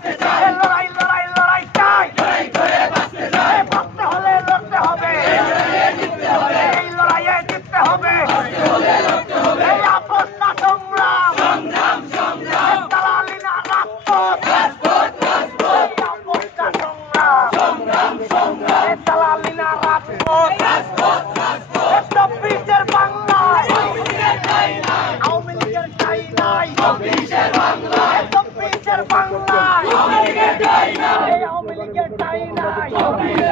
Justice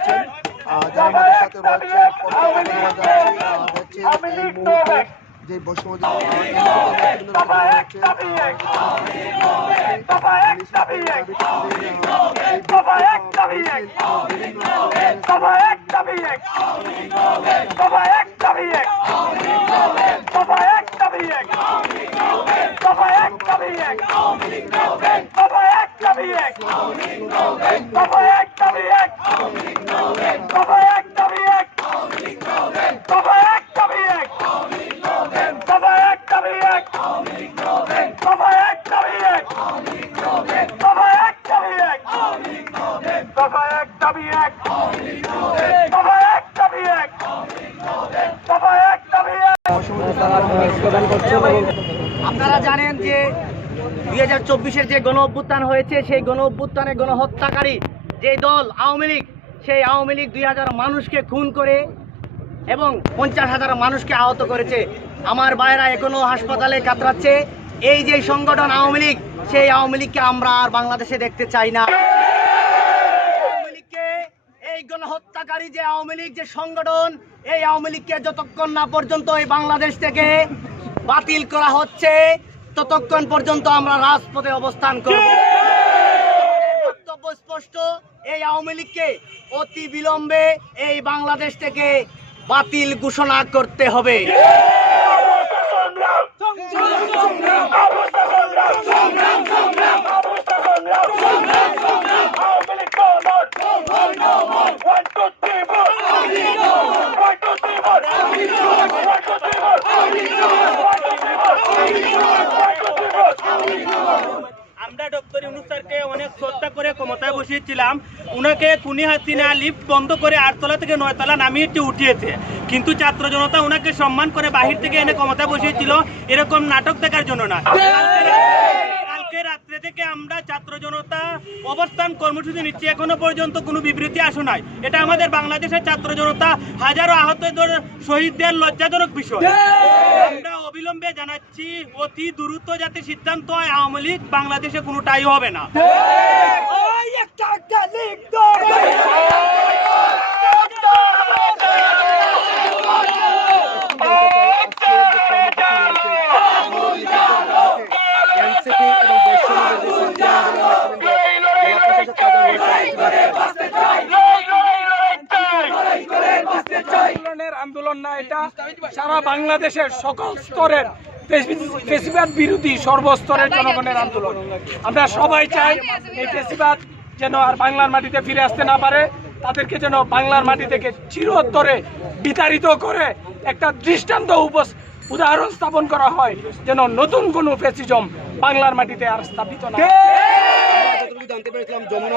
করছেন যারা আমাদের সাথে রয়েছে যে বৈষম্য এক আপনারা জানেন যে দুই হাজার চব্বিশের যে গণ অভ্যুত্থান হয়েছে, সেই গণ অভ্যুত্থানে গণহত্যাকারী যে দল আওয়ামী লীগ, সেই আওয়ামী লীগ দুই হাজার মানুষকে খুন করে এবং পঞ্চাশ হাজার মানুষকে আহত করেছে। আমার ভাইয়েরা এখনও হাসপাতালে কাতরাচ্ছে। এই যে সংগঠন আওয়ামী লীগ, সেই আওয়ামী লীগকে আমরা আর বাংলাদেশে দেখতে চাই না আওয়ামী লীগকে এই গণহত্যাকারী যে আওয়ামী লীগ যে সংগঠন এই আওয়ামী লীগকে যতক্ষণ না পর্যন্ত এই বাংলাদেশ থেকে বাতিল করা হচ্ছে ততক্ষণ পর্যন্ত আমরা রাজপথে অবস্থান করব স্পষ্ট এই আওয়ামী লীগকে অতি বিলম্বে এই বাংলাদেশ থেকে বাতিল ঘোষণা করতে হবে আমরা অনেক শ্রদ্ধা করে ক্ষমতায় বসিয়েছিলাম। উনাকে খুনি হাসিনা লিফট বন্ধ করে আটতলা থেকে নয়তলা উঠিয়েছে। কিন্তু ছাত্র জনতা সম্মান করে বাহির থেকে এনে ক্ষমতায় বসিয়েছিল, এরকম নাটক দেখার জন্য না। রাত্রে- থেকে আমরা ছাত্র জনতা অবস্থান কর্মসূচি নিচ্ছি, এখনও পর্যন্ত কোনো বিবৃতি আসে নাই। এটা আমাদের বাংলাদেশের ছাত্র জনতা হাজারো আহতদের, শহীদদের লজ্জাজনক বিষয়। আমরা অবিলম্বে জানাচ্ছি অতি দ্রুত যাতে সিদ্ধান্ত হয় আওয়ামী লীগ বাংলাদেশে কোনোটাই হবে না এনসিপি এবং বর্ষবাদী ছাত্র আন্দোলনের নেতৃবৃন্দ জেলা প্রশাসক কাজে রয়েছে আন্দোলনের আন্দোলন না না এটা সারা বাংলাদেশের সকল স্তরের ফেসিবাদ বিরোধী সর্বস্তরের জনগণের আন্দোলন আমরা সবাই চাই এই ফেসিবাদ যেন আর বাংলার মাটিতে ফিরে আসতে না পারে তাদেরকে যেন বাংলার মাটি থেকে চিরোত্তরে বিতাড়িত করে একটা দৃষ্টান্ত উপস উদাহরণ স্থাপন করা হয় যেন নতুন কোনো ফেসিজম বাংলার মাটিতে আর স্থাপিত না হয়। জানতে পেরেছিলাম যমুনা